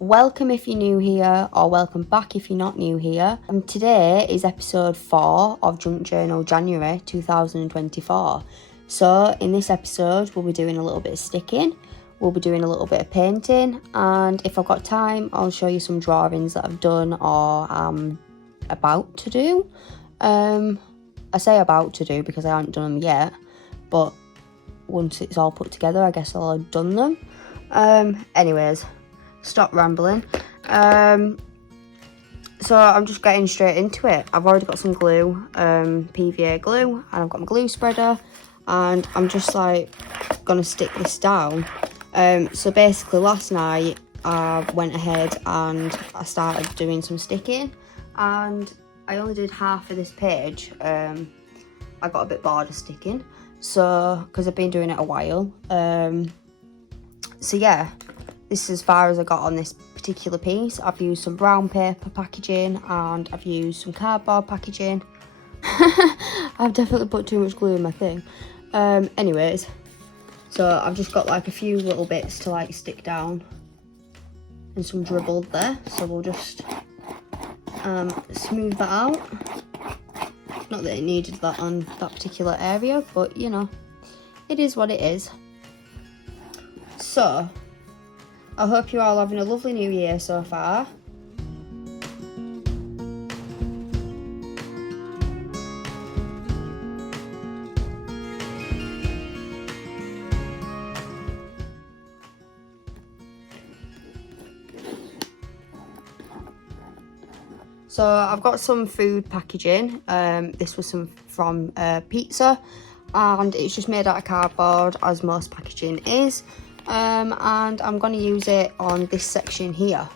welcome if you're new here, or welcome back if you're not new here. And today is episode 4 of Junk Journal January 2024. So in this episode, we'll be doing a little bit of sticking, we'll be doing a little bit of painting, and if I've got time, I'll show you some drawings that I've done or am about to do. I say about to do because I haven't done them yet, but once it's all put together, I guess I'll have done them. Anyways, stop rambling. So I'm just getting straight into it. I've already got some glue, PVA glue, and I've got my glue spreader, and I'm just like gonna stick this down. So basically last night I went ahead and I started doing some sticking, and I only did half of this page. I got a bit bored of sticking, so because I've been doing it a while. So yeah, this is as far as I got on this particular piece. I've used some brown paper packaging and I've used some cardboard packaging. I've definitely put too much glue in my thing. Anyways, so I've just got like a few little bits to like stick down and some dribbled there. So we'll just smooth that out. Not that it needed that on that particular area, but you know, it is what it is. So I hope you're all having a lovely new year so far. So I've got some food packaging. This was some from pizza, and it's just made out of cardboard, as most packaging is. And I'm going to use it on this section here.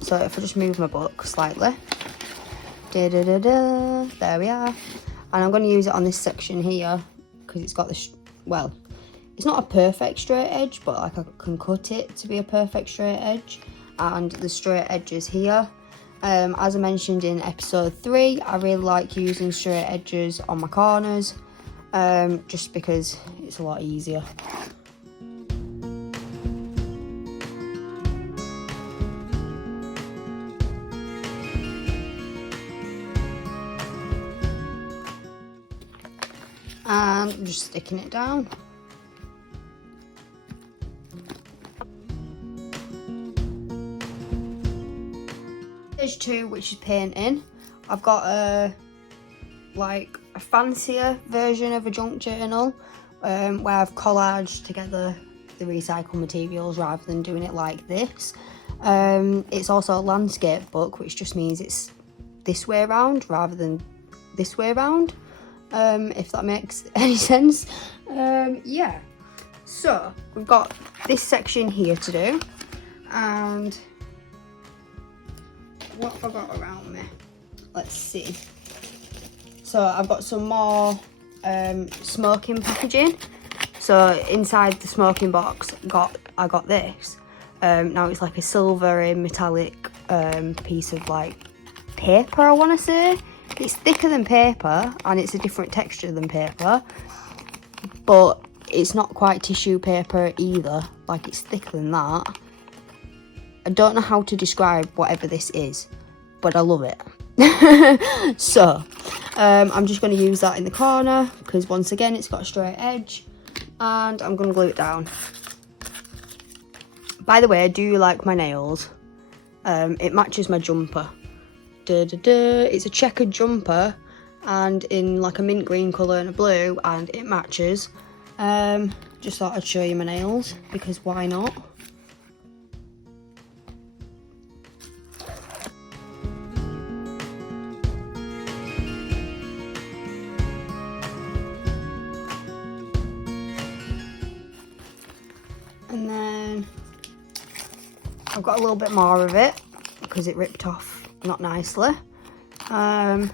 So if I just move my book slightly, there we are. And I'm going to use it on this section here because it's got this, well, it's not a perfect straight edge, but like I can cut it to be a perfect straight edge, and the straight edges here. As I mentioned in episode 3, I really like using straight edges on my corners, just because it's a lot easier. And I'm just sticking it down. Stage 2, which is painting. I've got a fancier version of a junk journal, where I've collaged together the recycled materials rather than doing it like this. It's also a landscape book, which just means it's this way around rather than this way around, if that makes any sense. Yeah, so we've got this section here to do, and what have I got around me? Let's see. So I've got some more smoking packaging. So inside the smoking box, I got this. Now it's like a silvery metallic piece of like paper, I want to say. It's thicker than paper and it's a different texture than paper, but it's not quite tissue paper either. Like, it's thicker than that. I don't know how to describe whatever this is, but I love it. So I'm just going to use that in the corner because once again it's got a straight edge, and I'm going to glue it down. By the way, do you like my nails? It matches my jumper. It's a checkered jumper and in like a mint green colour and a blue, and it matches. Just thought I'd show you my nails because why not? And then I've got a little bit more of it because it ripped off not nicely. I'm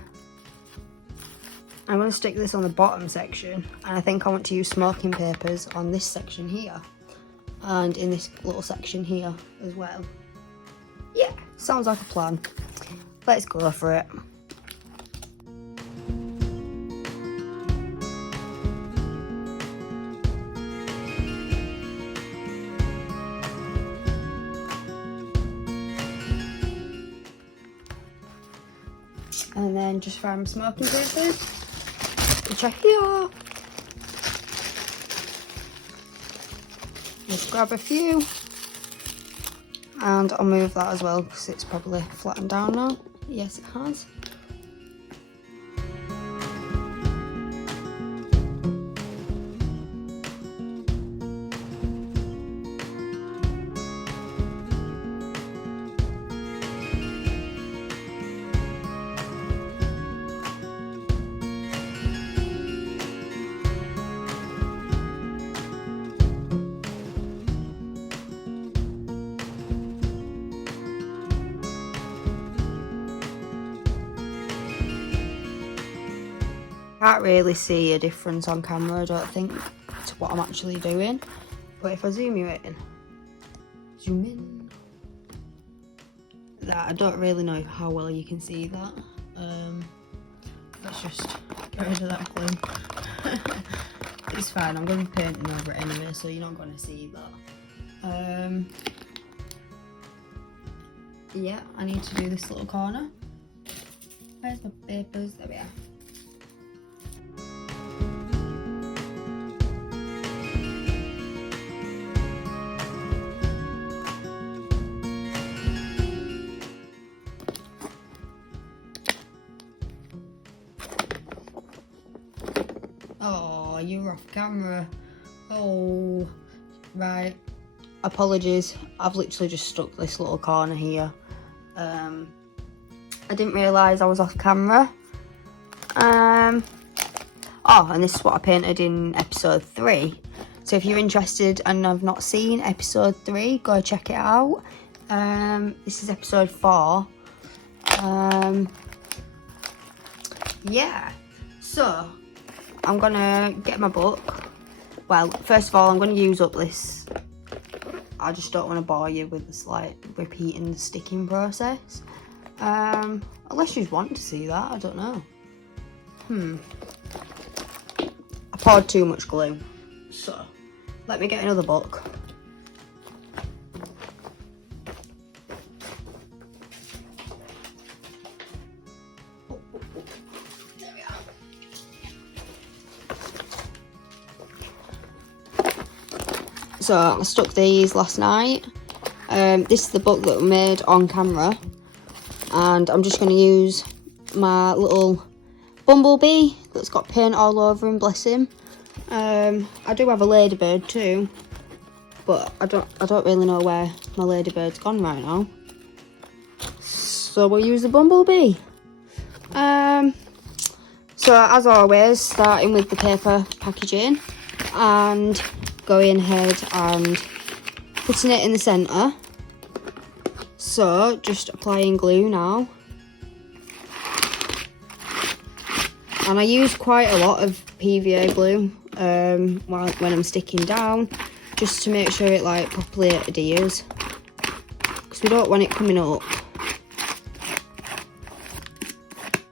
going to stick this on the bottom section, and I think I want to use smoking papers on this section here and in this little section here as well. Yeah, sounds like a plan. Let's go for it. And then just find my smoking papers. Which are here. Just grab a few. And I'll move that as well because it's probably flattened down now. Yes, it has. Can't really see a difference on camera, I don't think, to what I'm actually doing. But if I zoom you in, that I don't really know how well you can see that. Let's just get rid of that glue. It's fine, I'm going to be painting over it anyway, so you're not going to see that. Yeah, I need to do this little corner. Where's my papers? There we are. Oh, you're off camera. Oh, right. Apologies. I've literally just stuck this little corner here. I didn't realise I was off camera. Oh, and this is what I painted in episode 3. So if you're interested and have not seen episode 3, go check it out. This is episode 4. Yeah. So I'm gonna get my book. Well, first of all, I'm gonna use up this. I just don't want to bore you with this, like, repeating the sticking process. Unless you want to see that, I don't know. I poured too much glue, so let me get another book. There we are. So I stuck these last night. This is the book that we made on camera, and I'm just going to use my little bumblebee that's got paint all over him, bless him. I do have a ladybird too, but I don't really know where my ladybird's gone right now. So we'll use the bumblebee. So as always, starting with the paper packaging and going ahead and putting it in the centre. So just applying glue now. And I use quite a lot of PVA glue when I'm sticking down, just to make sure it like properly adheres, because we don't want it coming up.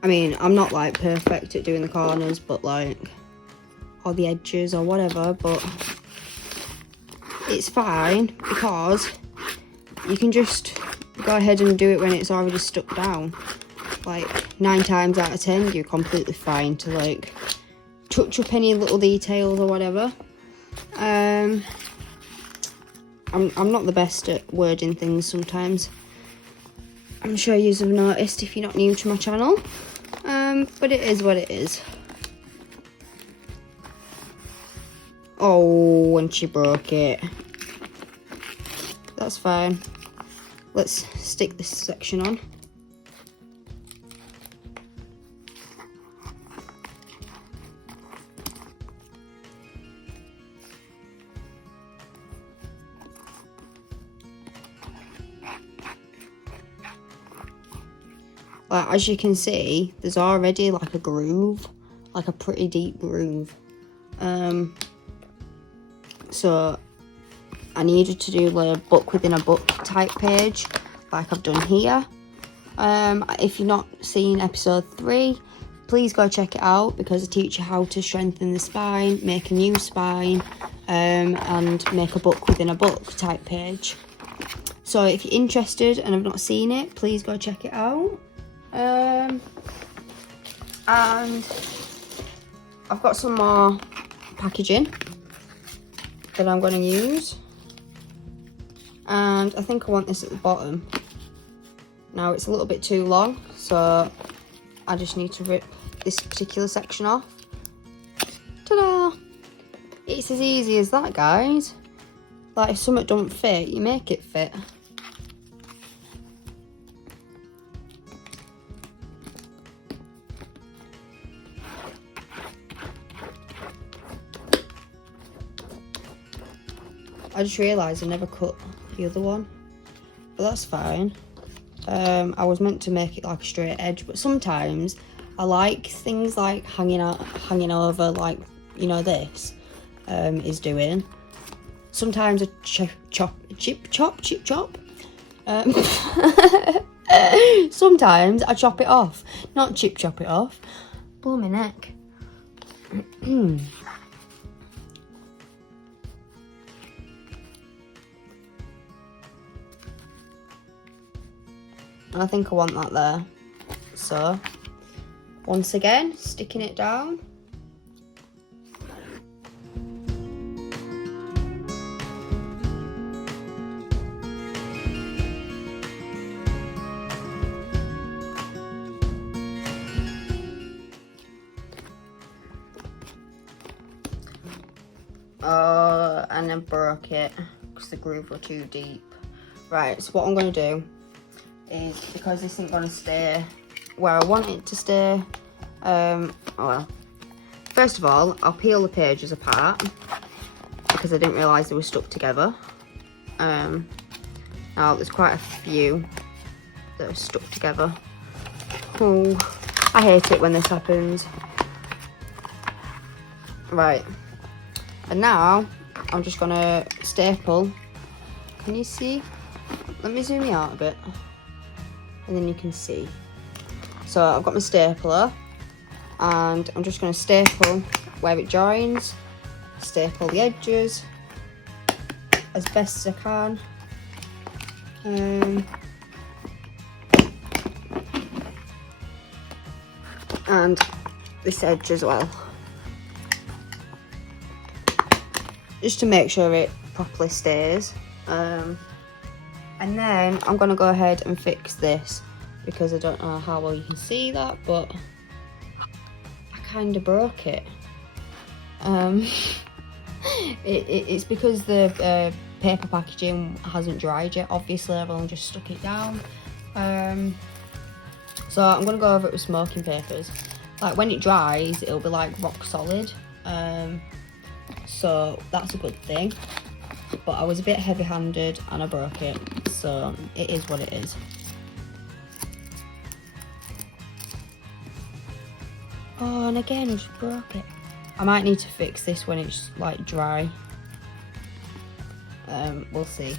I mean, I'm not like perfect at doing the corners, but like, or the edges or whatever, but it's fine because you can just go ahead and do it when it's already stuck down. Like 9 times out of 10 you're completely fine to like touch up any little details or whatever. I'm not the best at wording things sometimes. I'm sure you've noticed if you're not new to my channel. But it is what it is. Oh, and she broke it. That's fine. Let's stick this section on. Like, as you can see, there's already like a groove, like a pretty deep groove. So I needed to do a book within a book type page, like I've done here. If you've not seen episode 3, please go check it out, because I teach you how to strengthen the spine, make a new spine, and make a book within a book type page. So if you're interested and have not seen it, please go check it out. And I've got some more packaging that I'm going to use. And I think I want this at the bottom. Now it's a little bit too long, so I just need to rip this particular section off. Ta-da! It's as easy as that, guys. Like, if something don't fit, you make it fit. I just realised I never cut the other one, but that's fine. I was meant to make it like a straight edge, but sometimes I like things like hanging over, like, you know, this is doing. Sometimes I chip chop. Sometimes I chop it off, not chop it off. Blow my neck. I think I want that there. So, once again, sticking it down. And then broke it because the groove were too deep. Right, so what I'm going to do is, because this isn't going to stay where I want it to stay, well, first of all, I'll peel the pages apart because I didn't realise they were stuck together. Now there's quite a few that are stuck together. Oh, I hate it when this happens. Right, and now I'm just gonna staple. Can you see? Let me zoom you out a bit, and then you can see. So I've got my stapler, and I'm just gonna staple where it joins, staple the edges as best as I can. And this edge as well, just to make sure it properly stays. And then I'm going to go ahead and fix this, because I don't know how well you can see that, but I kind of broke it. It's because the paper packaging hasn't dried yet. Obviously, I've only just stuck it down. So I'm going to go over it with smoking papers. Like, when it dries, it'll be like rock solid. So that's a good thing. But I was a bit heavy-handed and I broke it, so it is what it is. Oh, and again, I just broke it. I might need to fix this when it's like dry. We'll see.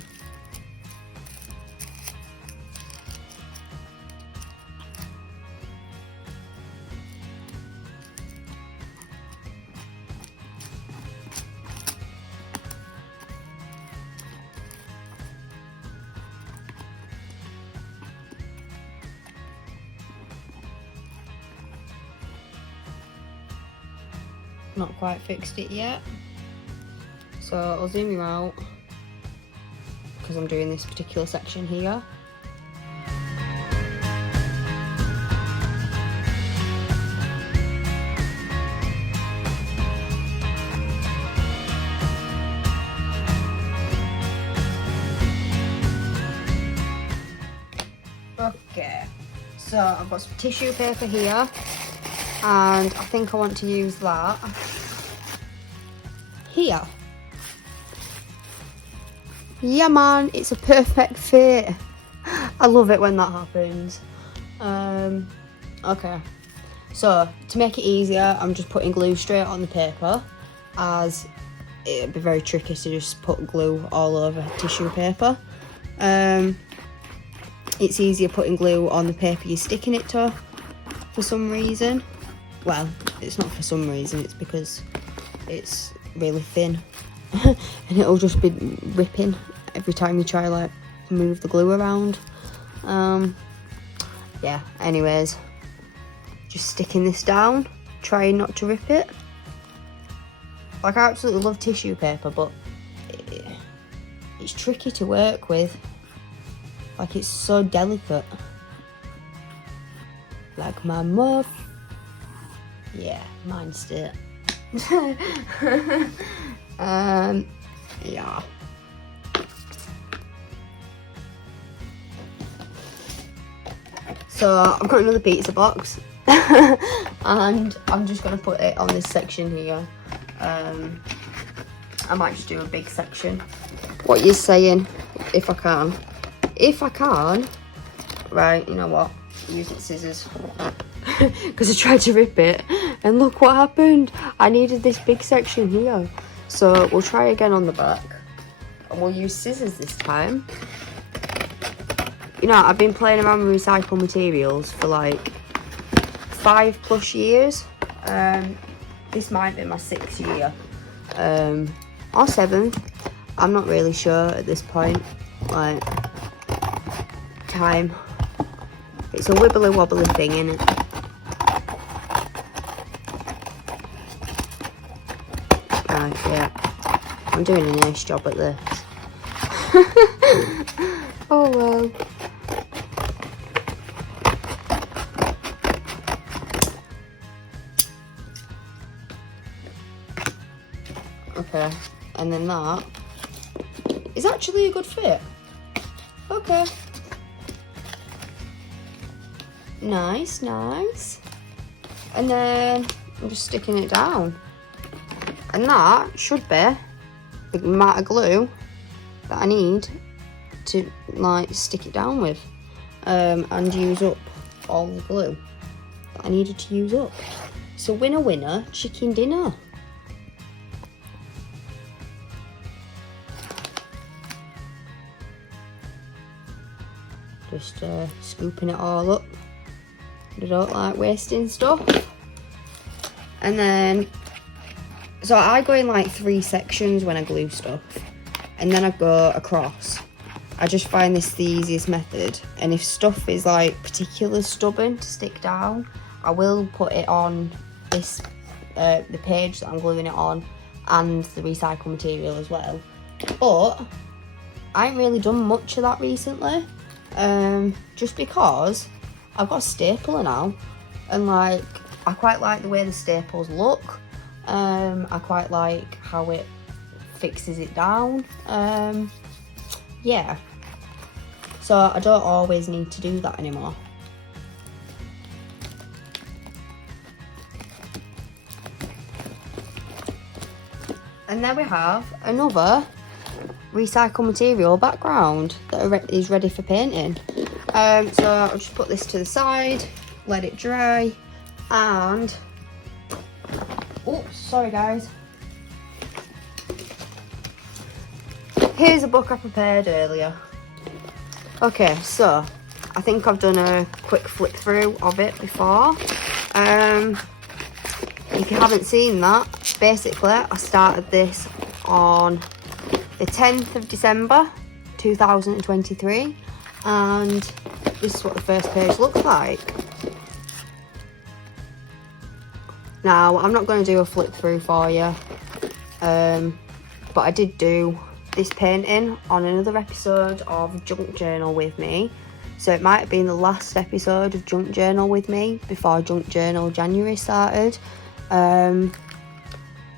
Not quite fixed it yet, so I'll zoom you out because I'm doing this particular section here. Okay, so I've got some tissue paper here, and I think I want to use that here. Yeah, man, it's a perfect fit. I love it when that happens. Okay, so to make it easier, I'm just putting glue straight on the paper, as it'd be very tricky to just put glue all over tissue paper. It's easier putting glue on the paper you're sticking it to, for some reason. Well, it's not for some reason, it's because it's really thin and it'll just be ripping every time you try like move the glue around. Yeah, anyways, just sticking this down, trying not to rip it. Like, I absolutely love tissue paper, but it's tricky to work with. Like, it's so delicate. Like my muff. Yeah, mine's still. Yeah. So I've got another pizza box and I'm just gonna put it on this section here. I might just do a big section. What you're saying, if I can. If I can, right, you know what, using scissors. Because I tried to rip it and look what happened. I needed this big section here. So we'll try again on the back and we'll use scissors this time. You know, I've been playing around with recycled materials for like 5+ years. This might be my 6th year, or 7th. I'm not really sure at this point. Like, time. It's a wibbly wobbly thing, isn't it? Yeah, I'm doing a nice job at this. Oh well. Okay, and then that is actually a good fit. Okay. Nice, nice. And then I'm just sticking it down. And that should be the amount of glue that I need to like stick it down with, and use up all the glue that I needed to use up. So winner winner, chicken dinner. Just scooping it all up. I don't like wasting stuff. And then, so I go in like 3 sections when I glue stuff, and then I go across. I just find this the easiest method, and if stuff is like particularly stubborn to stick down, I will put it on this the page that I'm gluing it on and the recycled material as well. But I ain't really done much of that recently, just because I've got a stapler now, and like I quite like the way the staples look. I quite like how it fixes it down. Yeah, so I don't always need to do that anymore. And then we have another recycled material background that is ready for painting. So I'll just put this to the side, let it dry, and oops, sorry guys. Here's a book I prepared earlier. Okay, so I think I've done a quick flip through of it before. If you haven't seen that, basically I started this on the 10th of December 2023, and this is what the first page looks like. Now, I'm not going to do a flip through for you, but I did do this painting on another episode of Junk Journal with me. So it might have been the last episode of Junk Journal with me before Junk Journal January started. I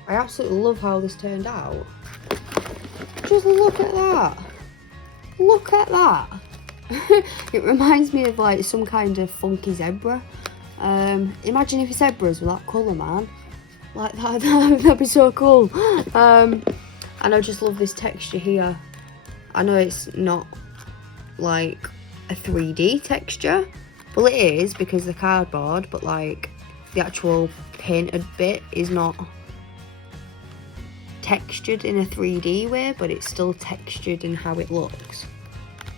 absolutely love how this turned out. Just look at that. Look at that. It reminds me of like some kind of funky zebra. Imagine if zebras were that colour, man. Like that'd be so cool. And I just love this texture here. I know it's not like a 3D texture, well it is because the cardboard, but like the actual painted bit is not textured in a 3D way, but it's still textured in how it looks,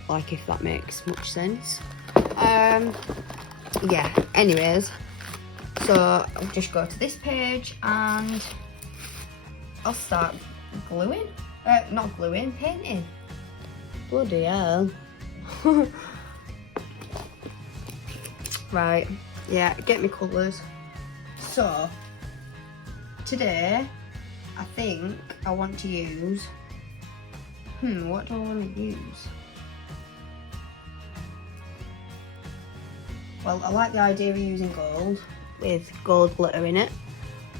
like, if that makes much sense. Yeah, anyways, so I'll just go to this page and I'll start gluing, not gluing, painting. Bloody hell. Right, yeah, get me colours. So today I think I want to use, what do I want to use? Well, I like the idea of using gold with gold glitter in it.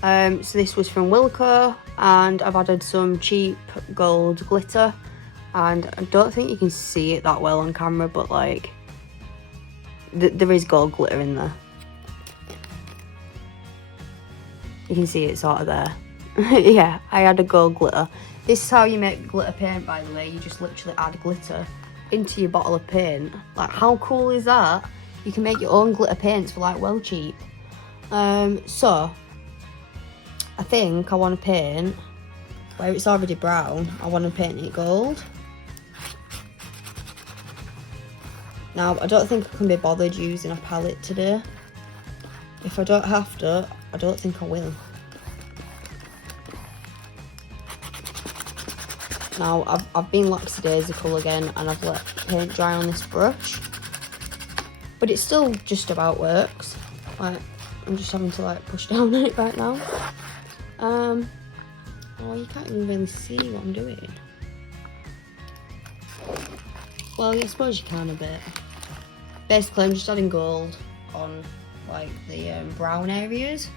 So this was from Wilko, and I've added some cheap gold glitter, and I don't think you can see it that well on camera, but like there is gold glitter in there. You can see it sort of there. Yeah, I added gold glitter. This is how you make glitter paint, by the way. You just literally add glitter into your bottle of paint. Like, how cool is that? You can make your own glitter paints for like well cheap. So I think I want to paint where it's already brown. I want to paint it gold. Now I don't think I can be bothered using a palette today. If I don't have to, I don't think I will. Now I've been lackadaisical again, and I've let paint dry on this brush, but it still just about works. Like, I'm just having to like push down on it right now. Oh, you can't even really see what I'm doing. Well, I suppose you can a bit. Basically, I'm just adding gold on like the brown areas.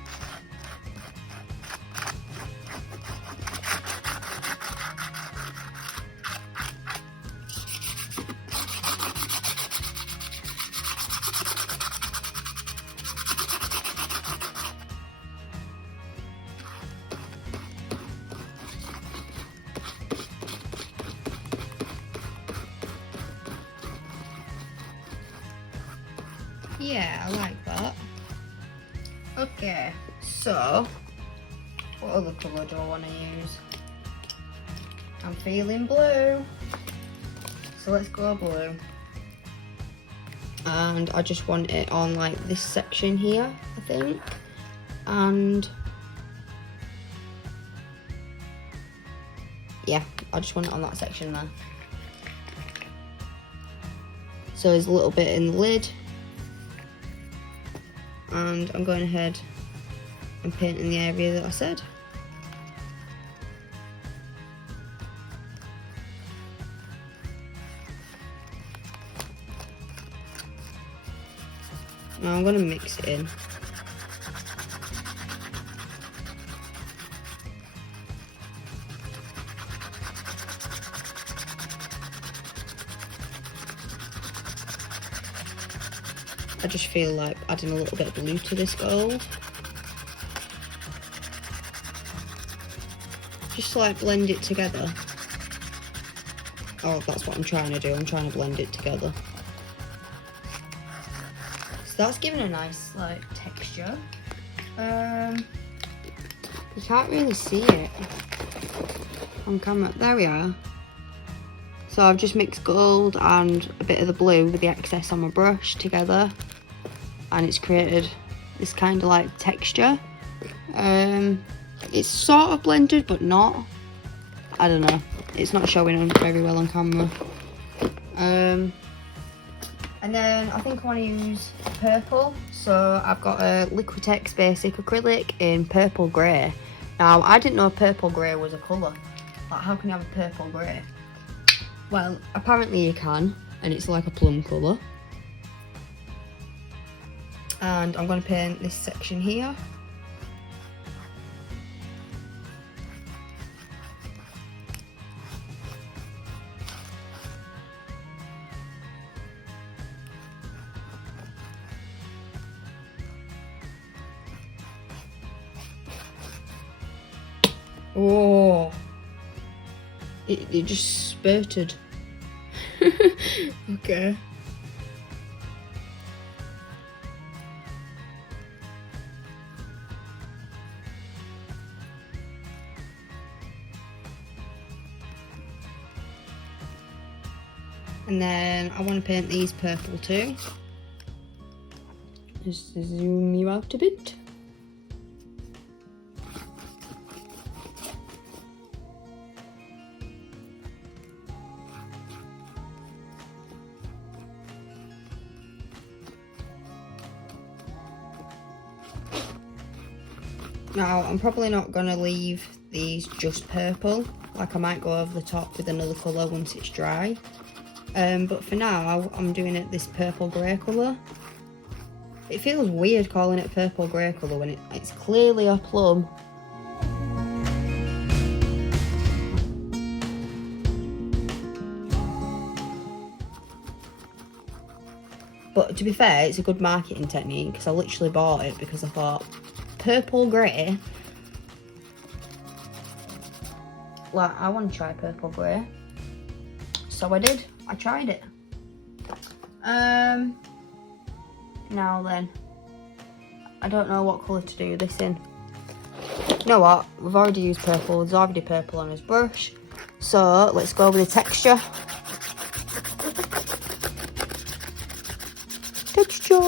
Yeah, I like that. Okay, so what other colour do I want to use? I'm feeling blue, so let's go blue. And I just want it on like this section here, I think, and yeah, I just want it on that section there. So there's a little bit in the lid, and I'm going ahead and painting the area that I said. Now I'm going to mix it in. I just feel like adding a little bit of blue to this gold. Just like blend it together. Oh, that's what I'm trying to do. I'm trying to blend it together. So that's giving a nice like texture. You can't really see it on camera. There we are. So I've just mixed gold and a bit of the blue with the excess on my brush together, and it's created this kind of like texture. It's sort of blended but not. I don't know, it's not showing very well on camera. And then I think I want to use purple, so I've got a Liquitex Basic Acrylic in purple grey. Now I didn't know purple grey was a colour. Like, how can you have a purple grey? Well, apparently you can, and it's like a plum colour. And I'm going to paint this section here. Oh, it just spurted. Okay. And then I want to paint these purple too. Just zoom you out a bit. Now, I'm probably not going to leave these just purple. Like, I might go over the top with another colour once it's dry. But for now, I'm doing it this purple grey colour. It feels weird calling it purple grey colour when it's clearly a plum. But to be fair, it's a good marketing technique because I literally bought it because I thought, purple grey? Like, I want to try purple grey. So I did. I tried it. Now then, I don't know what colour to do this in. You know what? We've already used purple. There's already purple on his brush. So let's go with the texture. Texture.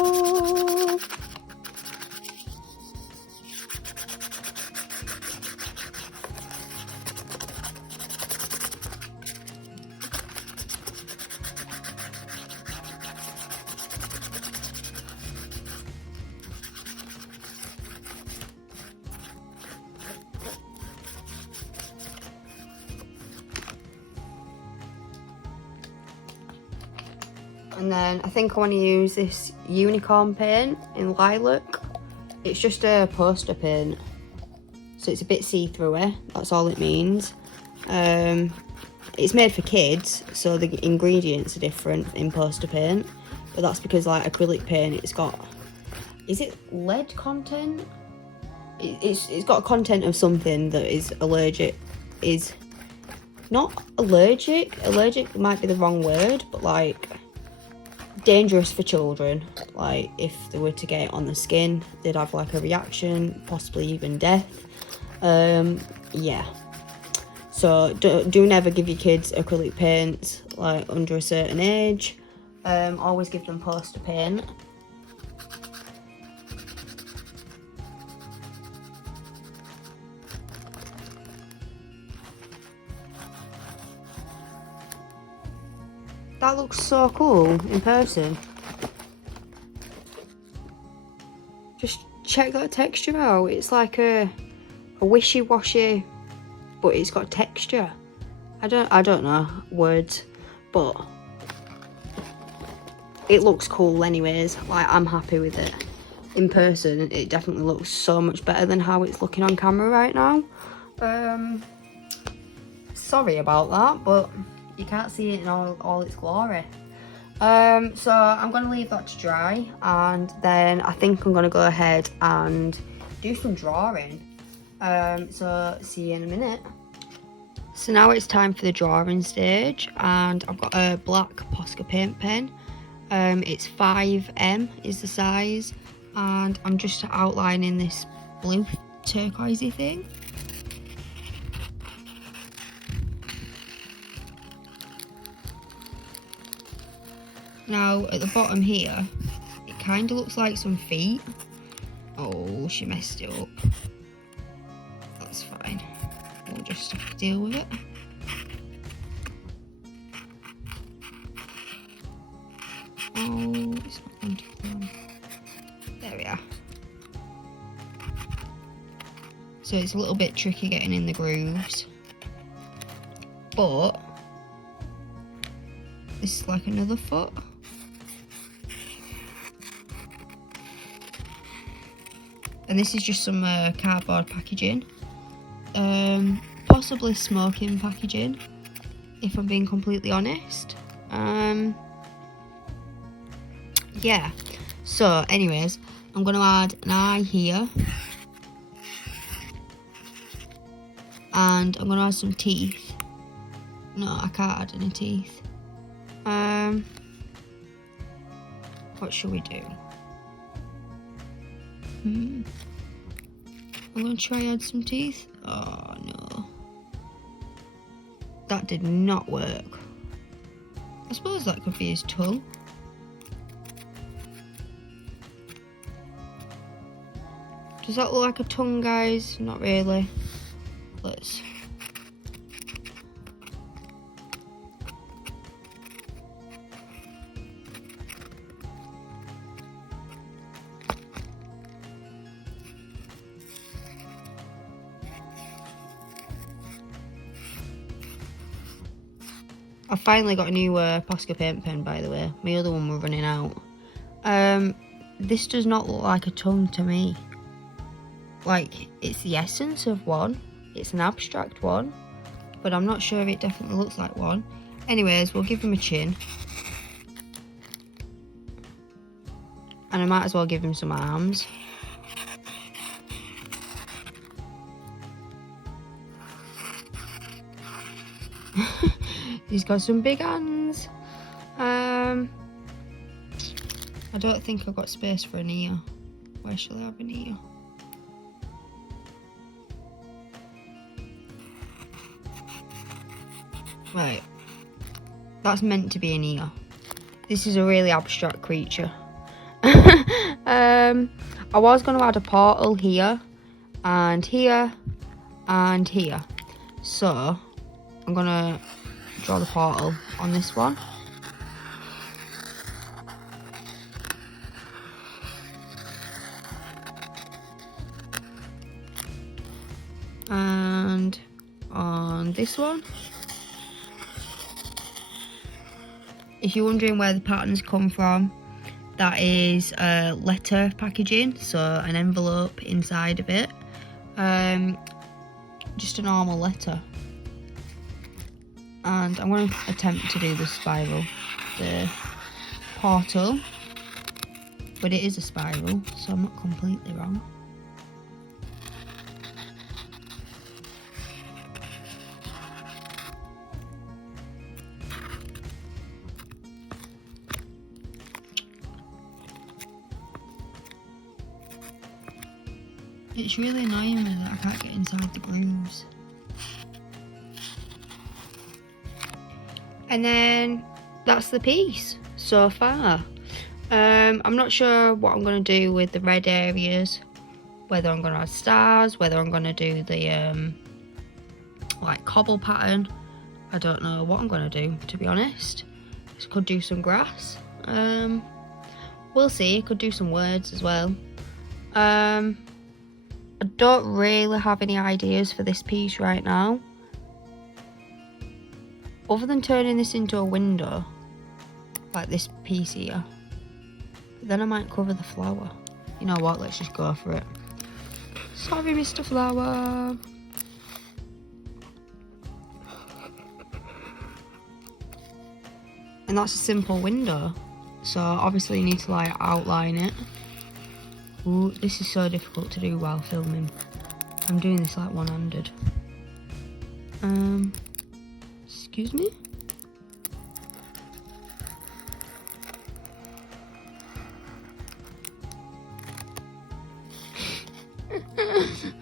And then I think I want to use this unicorn paint in lilac. It's just a poster paint, so it's a bit see-through. That's all it means. It's made for kids, so the ingredients are different in poster paint, but that's because like acrylic paint, it's got, is it lead content? It's got a content of something that is not allergic. Allergic might be the wrong word, but like dangerous for children. Like if they were to get it on the skin, they'd have like a reaction, possibly even death. Yeah, so do never give your kids acrylic paints like under a certain age. Always give them poster paint. That looks so cool in person. Just check that texture out. It's like a wishy-washy, but it's got texture. I don't know words, but it looks cool anyways. Like, I'm happy with it. In person, it definitely looks so much better than how it's looking on camera right now. Sorry about that, but you can't see it in all its glory. So I'm going to leave that to dry, and then I think I'm going to go ahead and do some drawing. So see you in a minute. So now it's time for the drawing stage, and I've got a black Posca paint pen. It's 5M is the size, and I'm just outlining this blue turquoisey thing. Now at the bottom here, it kind of looks like some feet. Oh, she messed it up. That's fine. We'll just have to deal with it. Oh, it's not going to film. There we are. So it's a little bit tricky getting in the grooves, but this is like another foot. And this is just some cardboard packaging, possibly smoking packaging, if I'm being completely honest. Yeah, so anyways, I'm going to add an eye here, and I'm going to add some teeth. No, I can't add any teeth. What should we do? I'm going to try add some teeth. Oh no, that did not work. I suppose that could be his tongue. Does that look like a tongue, guys? Not really. Let's... I finally got a new Posca paint pen, by the way. My other one were running out. This does not look like a tongue to me. Like, it's the essence of one. It's an abstract one. But I'm not sure if it definitely looks like one. Anyways, we'll give him a chin. And I might as well give him some arms. He's got some big hands. I don't think I've got space for an ear. Where shall I have an ear? Right. That's meant to be an ear. This is a really abstract creature. I was going to add a portal here and here and here. So I'm going to draw the portal on this one. And on this one. If you're wondering where the patterns come from, that is letter packaging, so an envelope inside of it. Just a normal letter. And I'm going to attempt to do the spiral, the portal, but it is a spiral, so I'm not completely wrong. It's really annoying me that I can't get inside the grooves. And then that's the piece so far. I'm not sure what I'm going to do with the red areas, whether I'm going to add stars, whether I'm going to do the like cobble pattern. I don't know what I'm going to do, to be honest. Just could do some grass. We'll see. Could do some words as well. I don't really have any ideas for this piece right now, other than turning this into a window, like this piece here. But then I might cover the flower. You know what, let's just go for it. Sorry, Mr. Flower. And that's a simple window, so obviously you need to like outline it. Ooh, this is so difficult to do while filming. I'm doing this like one-handed. Excuse me?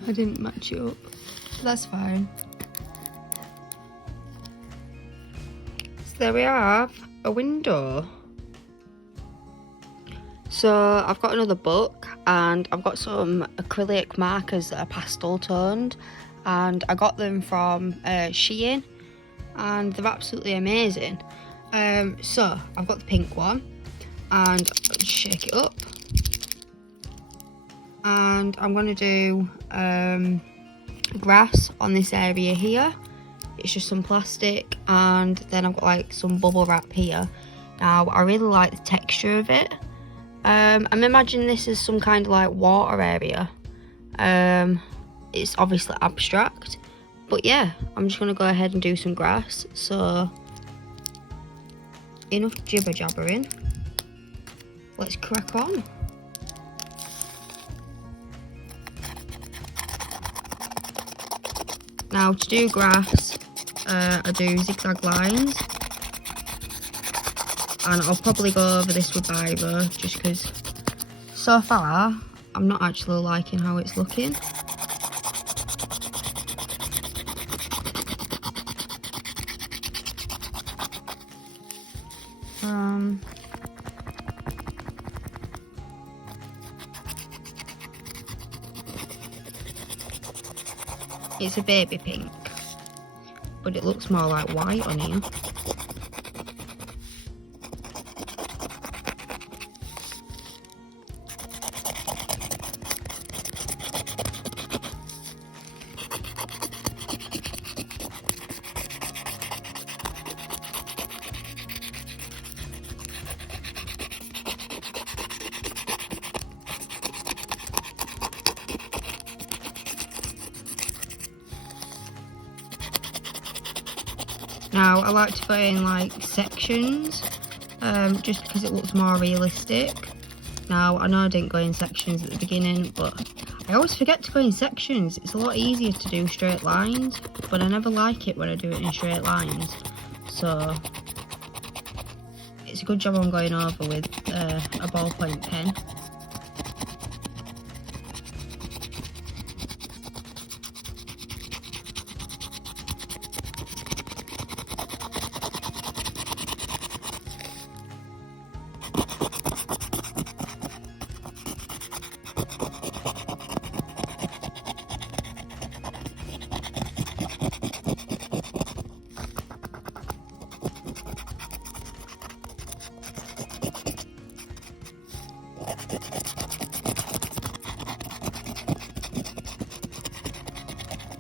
I didn't match it up. That's fine. So there we have a window. So I've got another book and I've got some acrylic markers that are pastel toned, and I got them from Shein and they're absolutely amazing. So I've got the pink one and I'll just shake it up, and I'm going to do grass on this area here. It's just some plastic, and then I've got like some bubble wrap here. Now I really like the texture of it. I'm imagining this is some kind of like water area. It's obviously abstract, but yeah, I'm just going to go ahead and do some grass. So enough jibber jabbering, let's crack on. Now to do grass, I do zigzag lines, and I'll probably go over this with Biro just because so far I'm not actually liking how it's looking. It's a baby pink, but it looks more like white on here. Now I like to put in like sections, just because it looks more realistic. Now I know I didn't go in sections at the beginning, but I always forget to go in sections. It's a lot easier to do straight lines, but I never like it when I do it in straight lines. So it's a good job I'm going over with a ballpoint pen.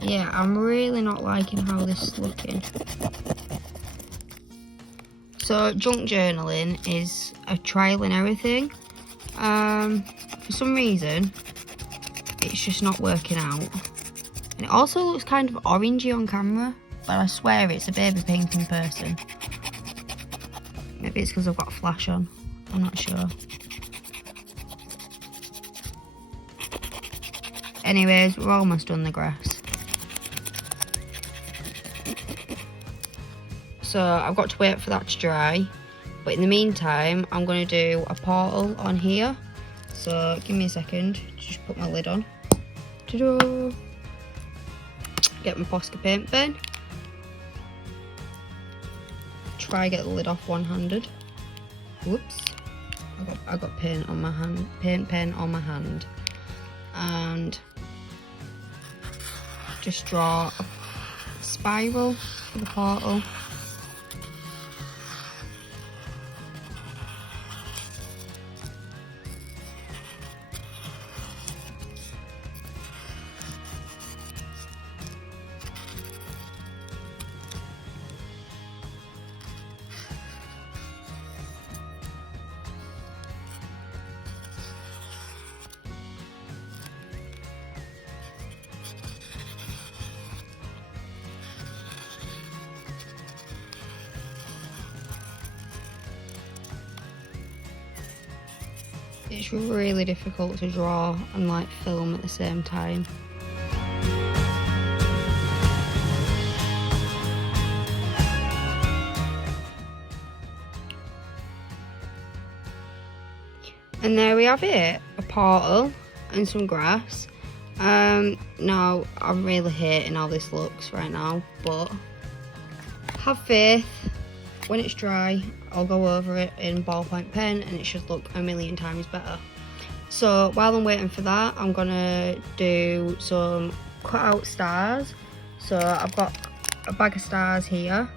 Yeah, I'm really not liking how this is looking. So junk journaling is a trial and error thing. For some reason, it's just not working out. And it also looks kind of orangey on camera, but I swear it's a baby pink in person. Maybe it's because I've got a flash on, I'm not sure. Anyways, we're almost done the grass. So I've got to wait for that to dry, but in the meantime I'm going to do a portal on here. So give me a second, just put my lid on. Ta-da! Get my Posca paint pen. Try get the lid off one-handed. Whoops! I got paint on my hand, paint pen on my hand, and just draw a spiral for the portal. It's really difficult to draw and like film at the same time. And there we have it, a portal and some grass. Now I'm really hating how this looks right now, but have faith, when it's dry I'll go over it in ballpoint pen and it should look a million times better. So while I'm waiting for that, I'm gonna do some cut out stars. So I've got a bag of stars here,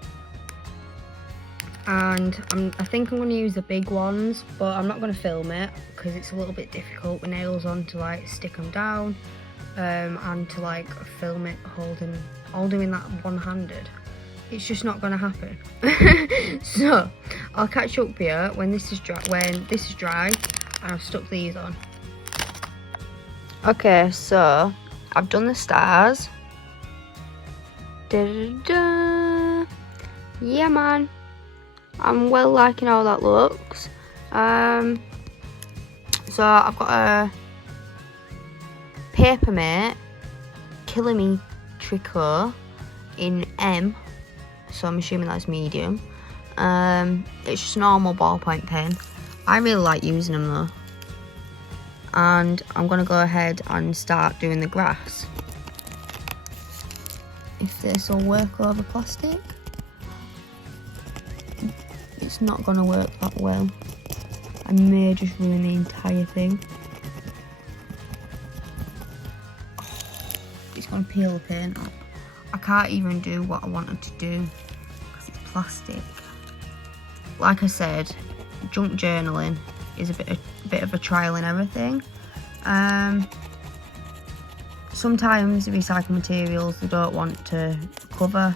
and I think I'm going to use the big ones, but I'm not going to film it because it's a little bit difficult with nails on to like stick them down, and to like film it all doing that one-handed. It's just not going to happen. So I'll catch up here when this is dry, and I've stuck these on. Okay, so I've done the stars. Da-da-da. Yeah, man. I'm well liking how that looks. So I've got a Papermate Kilometrico in M, so I'm assuming that's medium. It's just a normal ballpoint pen. I really like using them though. And I'm gonna go ahead and start doing the grass. If this will work over plastic. It's not gonna work that well. I may just ruin the entire thing. It's gonna peel the paint up. I can't even do what I wanted to do because it's plastic. Like I said, junk journaling is a bit of a trial and error thing. Sometimes recycled materials they don't want to cover,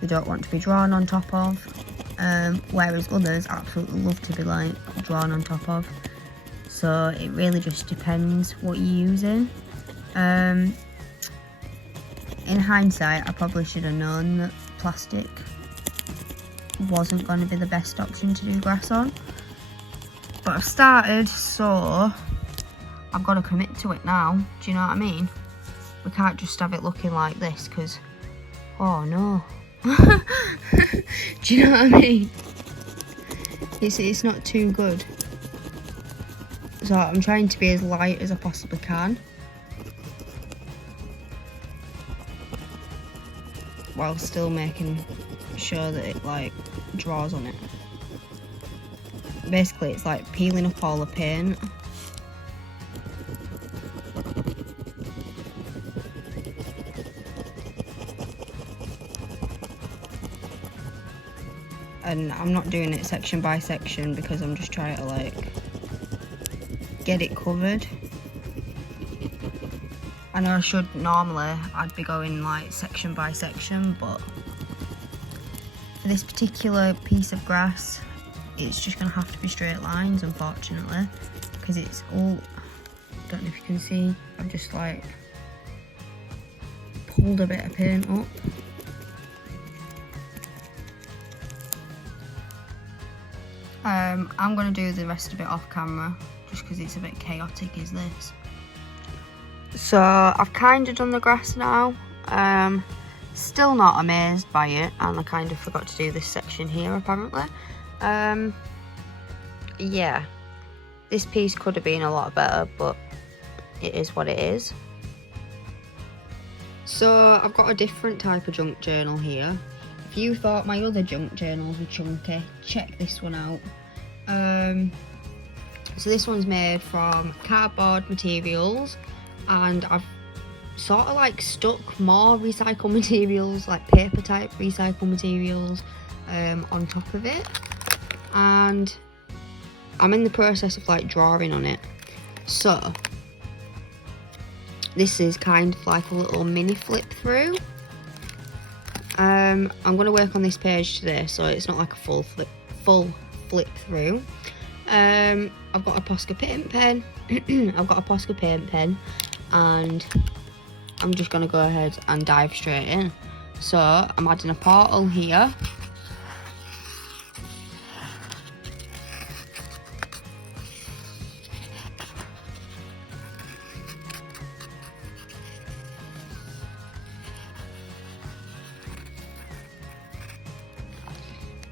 they don't want to be drawn on top of, whereas others absolutely love to be like drawn on top of. So it really just depends what you're using. In hindsight, I probably should have known that plastic wasn't going to be the best option to do grass on. But I've started, so I've got to commit to it now. Do you know what I mean? We can't just have it looking like this, because, oh no. Do you know what I mean? It's not too good. So I'm trying to be as light as I possibly can, while still making sure that it like draws on it. Basically it's like peeling up all the paint. And I'm not doing it section by section because I'm just trying to like get it covered. I know I should normally, I'd be going like section by section, but for this particular piece of grass, it's just gonna have to be straight lines, unfortunately, because it's all, I don't know if you can see, I've just like pulled a bit of paint up. I'm gonna do the rest of it off camera, just because it's a bit chaotic as this. So I've kind of done the grass now. Still not amazed by it, and I kind of forgot to do this section here apparently. Yeah, this piece could have been a lot better, but it is what it is. So I've got a different type of junk journal here. If you thought my other junk journals were chunky, check this one out. So this one's made from cardboard materials, and I've sort of like stuck more recycled materials, like paper type recycled materials, on top of it, and I'm in the process of like drawing on it. So this is kind of like a little mini flip through. I'm going to work on this page today, so it's not like a full flip through. I've got a Posca paint pen. I've got a Posca paint pen, and I'm just going to go ahead and dive straight in. So I'm adding a portal here.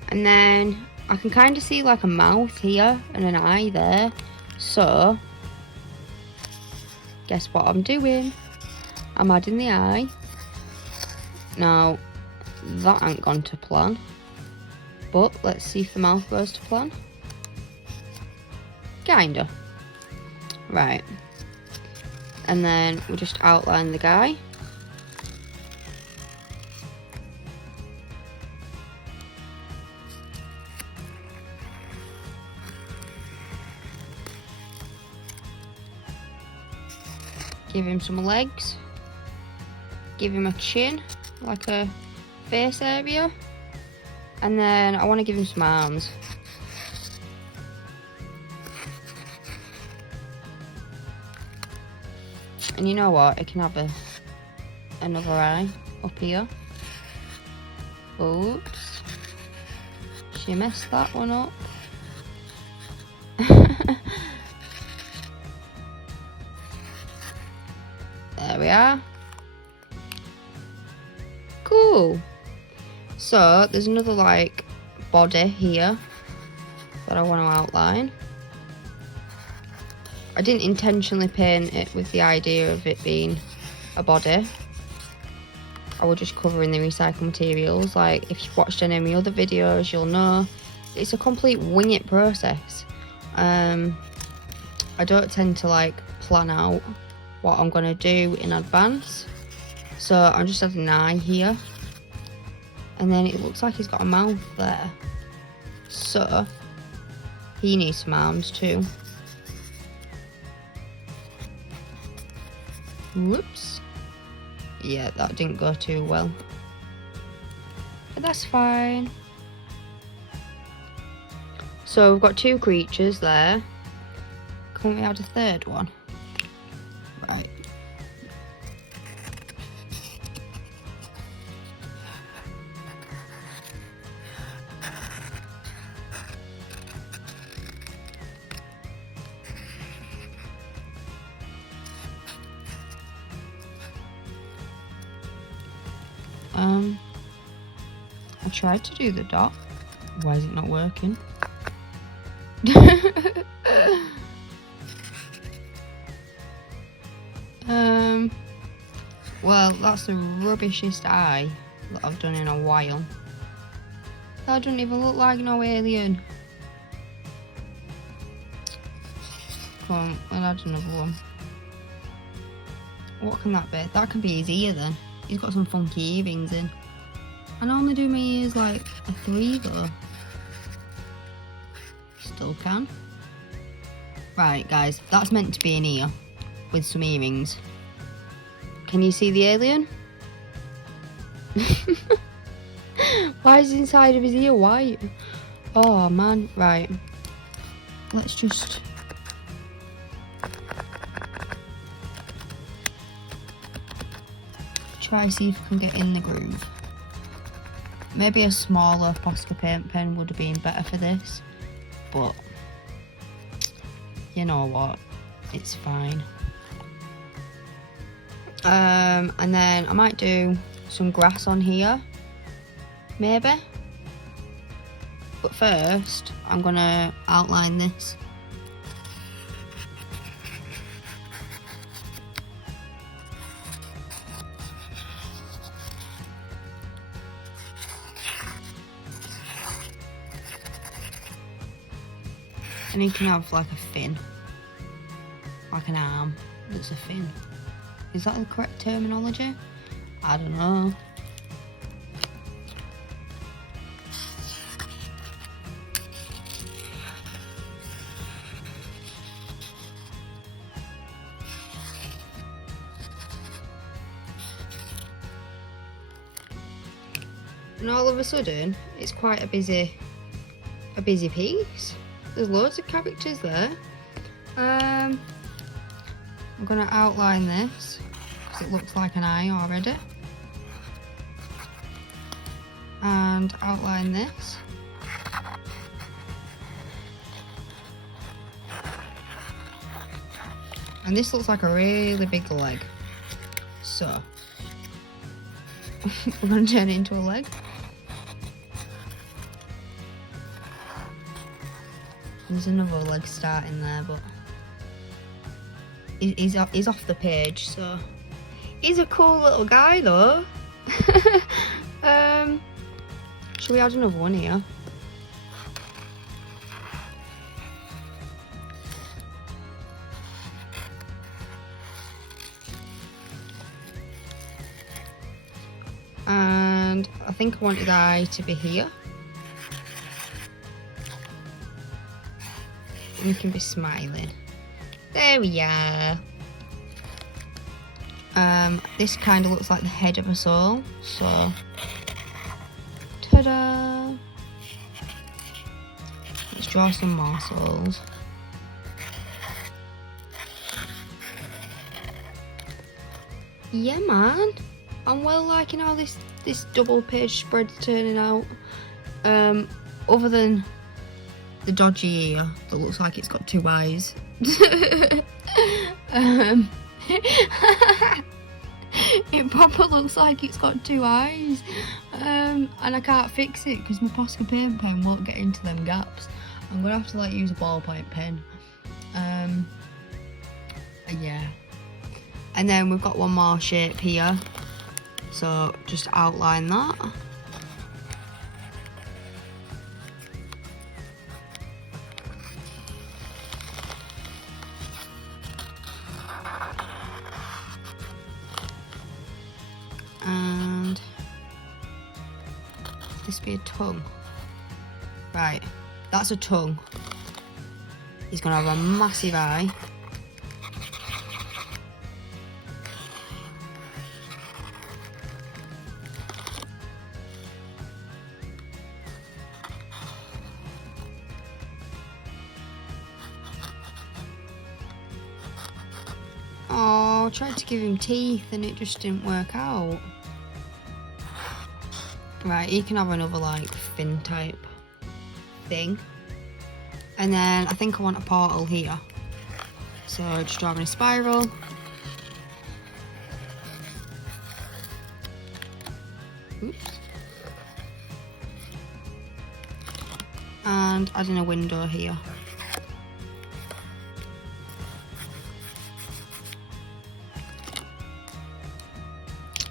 And then I can kind of see like a mouth here and an eye there. So guess what I'm doing? I'm adding the eye. Now that ain't gone to plan, but let's see if the mouth goes to plan. Kinda. Right. And then we'll just outline the guy. Give him some legs. Give him a chin, like a face area. And then I want to give him some arms. And you know what? It can have another eye up here. Oops. She messed that one up. There we are. Cool. So there's another like body here that I want to outline. I didn't intentionally paint it with the idea of it being a body. I was just covering the recycled materials. Like if you've watched any of my other videos, you'll know it's a complete wing it process. I don't tend to like plan out what I'm gonna do in advance, so I'm just adding an eye here, and then it looks like he's got a mouth there, so he needs some arms too. Whoops. Yeah, that didn't go too well, but that's fine. So we've got two creatures there. Can't we add a third one? Right. I tried to do the dot. Why is it not working? Well, that's the rubbishest eye that I've done in a while. That doesn't even look like no alien. Come on, we'll add another one. What can that be? That can be his ear then. He's got some funky earrings in. I normally do my ears like a 3 though. Still can. Right guys, that's meant to be an ear with some earrings. Can you see the alien? Why is the inside of his ear white? Oh man, right. Let's just... try see if I can get in the groove. Maybe a smaller Posca paint pen would have been better for this, but you know what, it's fine. And then I might do some grass on here, maybe. But first, I'm gonna outline this. And he can have like a fin, like an arm that's a fin. Is that the correct terminology? I don't know. And all of a sudden, it's quite a busy piece. There's loads of characters there. I'm gonna outline this because it looks like an eye already. And outline this. And this looks like a really big leg. So we're gonna turn it into a leg. There's another leg starting there, but he's off the page, so he's a cool little guy though. Should we add another one here? And I think I wanted the eye to be here. You can be smiling. There we are. This kind of looks like the head of a soul. So, ta-da! Let's draw some more souls. Yeah, man. I'm well liking how this double page spread's turning out. Other than the dodgy ear that looks like it's got 2 eyes. It probably looks like it's got 2 eyes. And I can't fix it because my Posca paint pen won't get into them gaps. I'm gonna have to like use a ballpoint pen. Yeah. And then we've got one more shape here. So just outline that. And this be a tongue. Right, that's a tongue. He's gonna have a massive eye. Oh, I tried to give him teeth and it just didn't work out. Right, he can have another like fin type thing. And then I think I want a portal here. So just drawing a spiral. and adding a window here.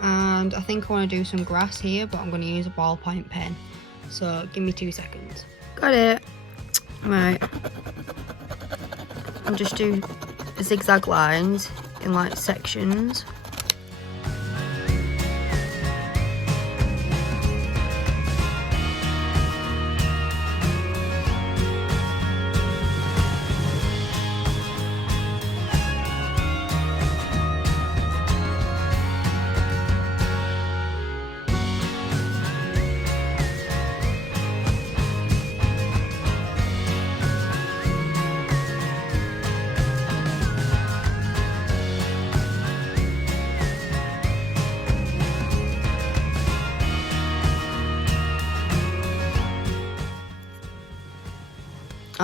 And I think I want to do some grass here, but I'm going to use a ballpoint pen. So give me 2 seconds. Got it. Right. I'll just do zigzag lines in like sections.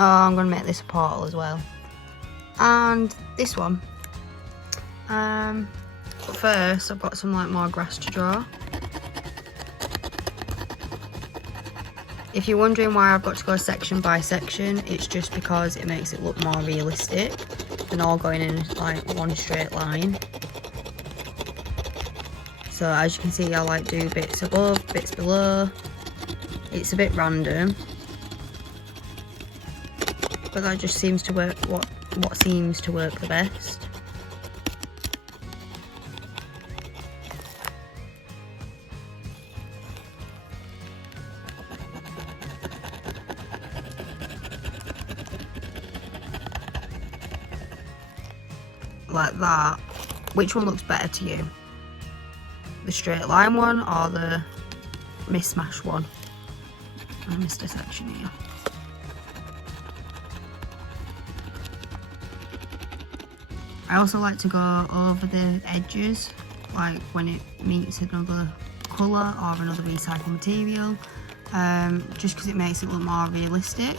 Oh, I'm going to make this a portal as well. And this one. But first, I've got some like more grass to draw. If you're wondering why I've got to go section by section, it's just because it makes it look more realistic than all going in like one straight line. So as you can see, I like do bits above, bits below. It's a bit random. But that just seems to work what seems to work the best. Like that. Which one looks better to you? The straight line one or the mismatch one? I missed a section here. I also like to go over the edges, like when it meets another colour or another recycled material, just because it makes it look more realistic.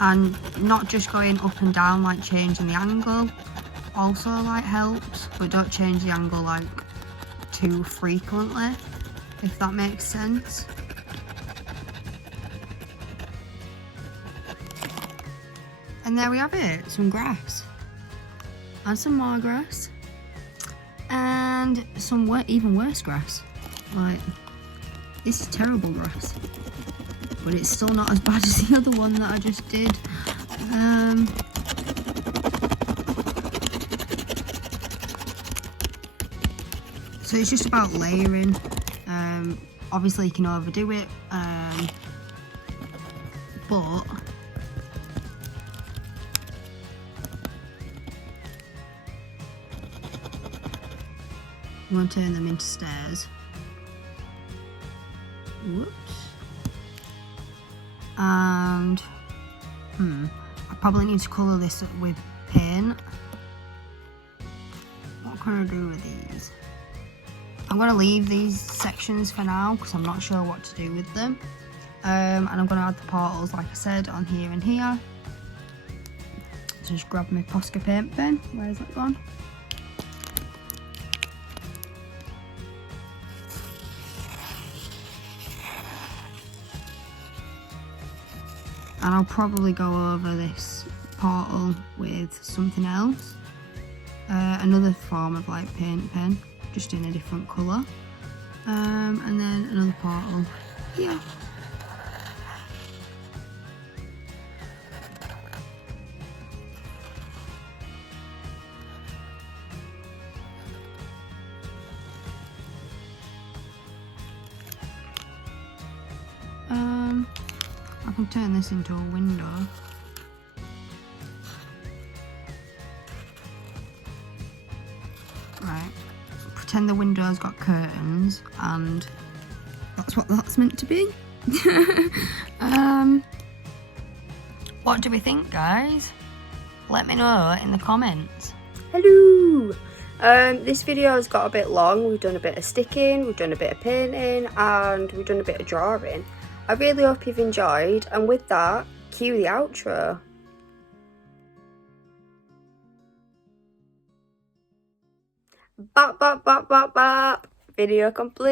And not just going up and down, like changing the angle also like helps, but don't change the angle like too frequently, if that makes sense. And there we have it, some grass. And some more grass. And some even worse grass. Like, this is terrible grass. But it's still not as bad as the other one that I just did. So it's just about layering. Obviously you can overdo it, but I'm going to turn them into stairs. Whoops. And I probably need to colour this with paint. What can I do with these? I'm going to leave these sections for now because I'm not sure what to do with them. And I'm going to add the portals, like I said, on here and here. So just grab my Posca paint pen. Where's that gone? And I'll probably go over this portal with something else. Another form of like paint pen, just in a different colour. And then another portal here. I can turn this into a window. Right, pretend the window's got curtains and that's what that's meant to be. What do we think, guys? Let me know in the comments. Hello! This video has got a bit long. We've done a bit of sticking, we've done a bit of painting, and we've done a bit of drawing. I really hope you've enjoyed, and with that, cue the outro. Bop, bop, bop, bop, bop. Video complete.